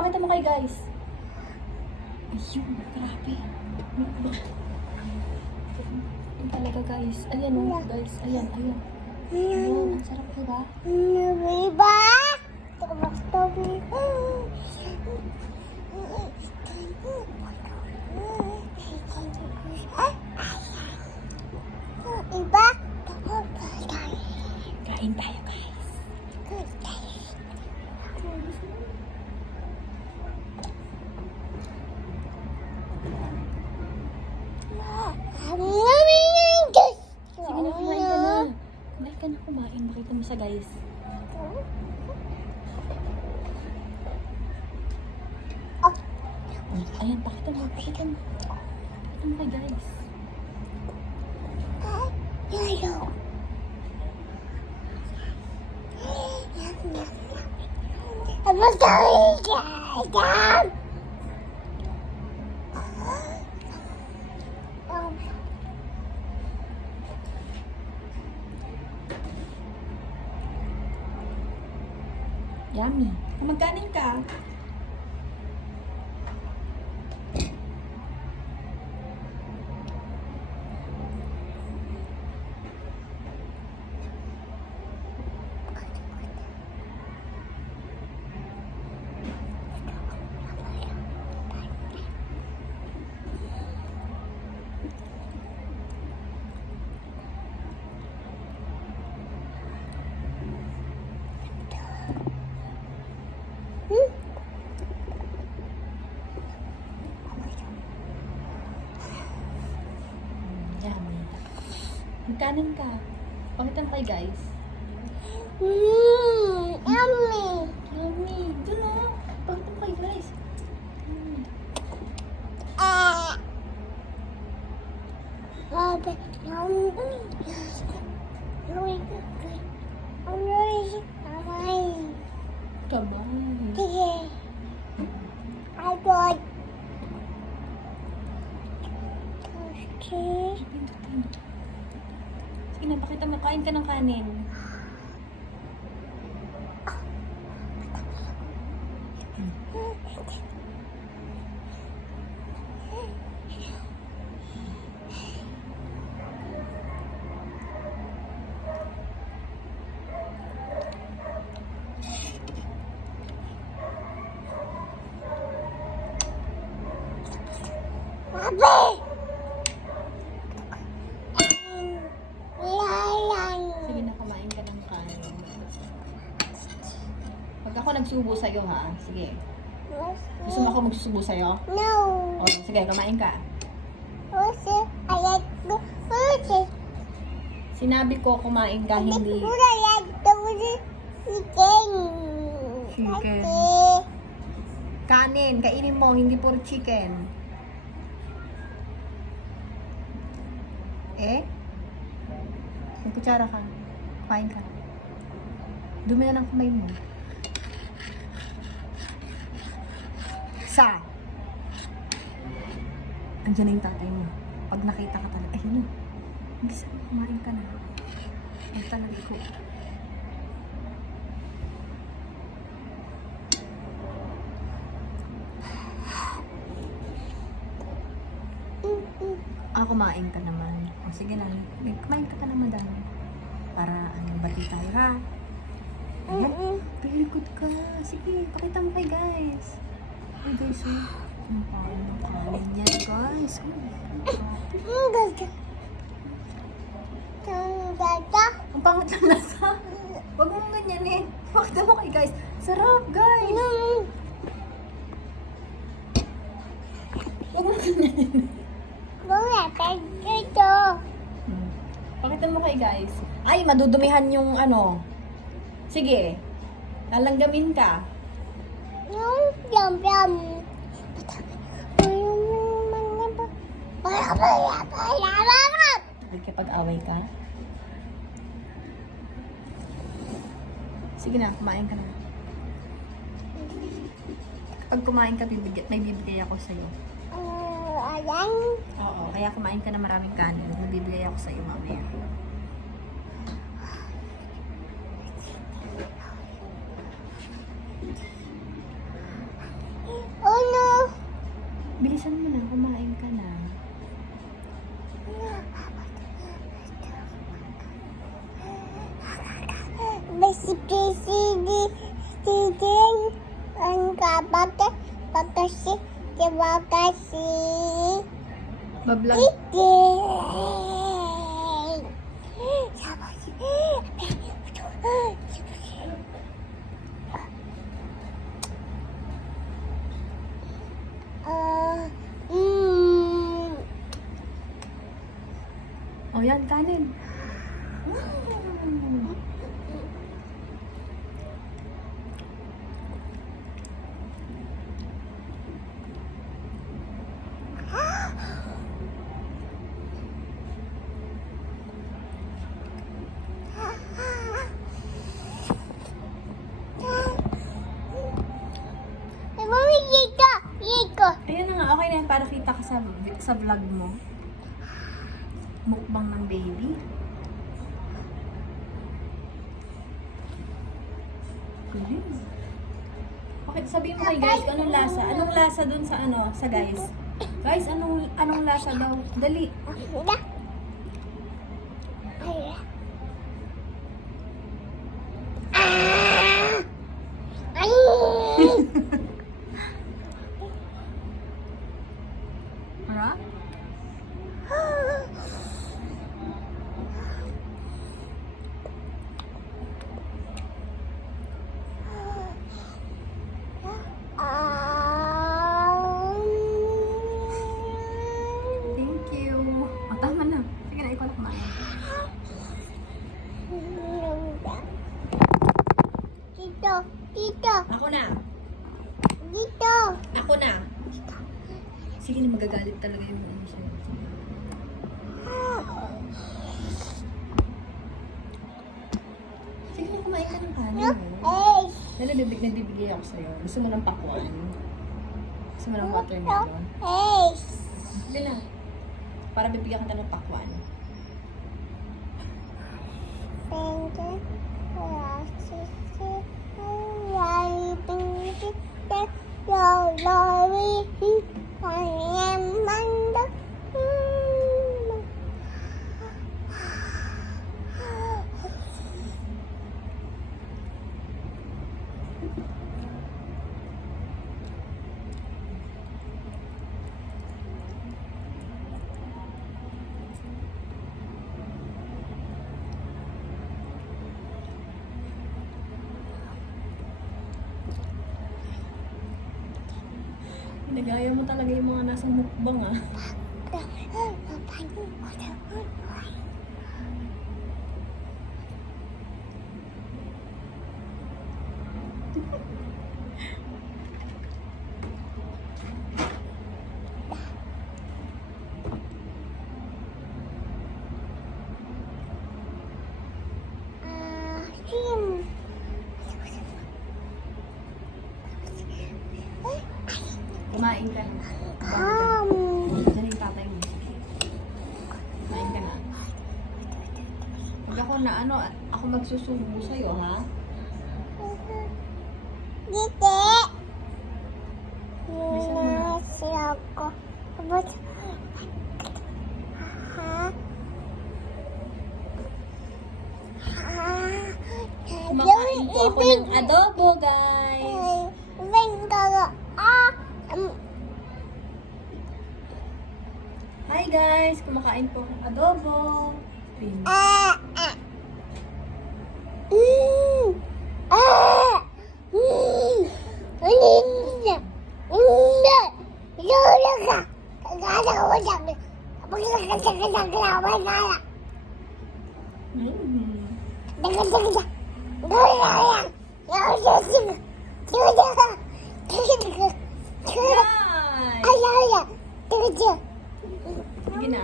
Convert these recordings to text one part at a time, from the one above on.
pakita mo kay guys. Ayun, grabe. Ayun talaga guys. Ayan o, guys. Ayan, ayan. Ayan, ang sarap diba? Diba? Tabi. Iba? Kain tayo guys. Sige na, kumain ka na. Kumain ka na, kumain. Pakita mo sa guys. Ayan, pakita mo. Pakita mo. Pakita mo kay guys. Yummy. Kumagkanin ka. Yummy. Magkanin ka. Pakita mo kay guys. Yummy. Yummy. Doon na. Pakita mo kay guys. Kamay. Sige na, pakita mo. Kain ka ng kanin. Sige na, kumain ka ng kanin. Pag ako nagsubo sa'yo ha, sige. Gusto mo ako magsusubo sa'yo? No. O, sige, kumain ka. Sinabi ko kumain ka, hindi. Chicken. Kanin, kainin mo, hindi puro chicken. Eh? May kutsara ka. Kain ka. Dumi na ng kamay mo. Sa. Andiyan na yung tatay mo. Pag nakita ka talaga, ayun o. Bisa, kumain ka na. Ay talaga ko. Kumain ka naman. O sige na, kumain ka na madami. Para bati tayo ha. Ayan, pilikod ka. Sige, pakita mo kay guys. Ay guys, ang kain yan guys. Ang pangat lang nasa. Huwag mong ganyan eh. Pakita mo kay guys. Sarap guys. Huwag mong ganyan. Pakita mo kay guys. Ay, madudumihan yung ano. Sige. Lalanggamin ka. Nagkipag-away ka? Sige na, kumain ka na. Pag kumain ka, may bibigay ako sa'yo. Oo, kaya kumain ka na maraming kanin. Nabibigay ako sa iyo mamaya. Si ang kapatid, pagkasi, kasi, Bablog. O yan, kanin. Ayun na nga, okay na yan para kita ka sa vlog mo. Mukbang ng baby. Galing. Okay, sabihin mo kay guys kung anong lasa. Anong lasa dun sa ano, sa guys? Guys, anong lasa daw? Dali. Ara? Thank you. O, tama na. Sige na, ikaw na kumain. Dito, Ako na. dito. Ako na. Sige na, magagalit talaga yung ano sa'yo. Sige na, kumain ka ng kanin. Eh, Nagbibigay ako sa'yo. Gusto mo ng pakwan? Gusto mo ng watermelon? eh. Sige na. Para bibigyan kita ng pakwan. Nagaya mo talaga yung mga nasa mukbang ah. Kumain ka na. Diyan yung tatay mo. Kumain ka na. Pag ako na ano, ako magsusubo sa'yo ha? Dito. Nasira ko. Ha? Kumakain po ako ng adobo, guys. Hi guys, kumakain po akong adobo. Sige na.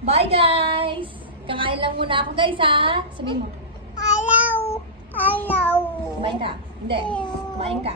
Bye guys! Kakain lang muna ako guys ha. Sabihin mo. Kumain ka. Hindi. Kumain ka.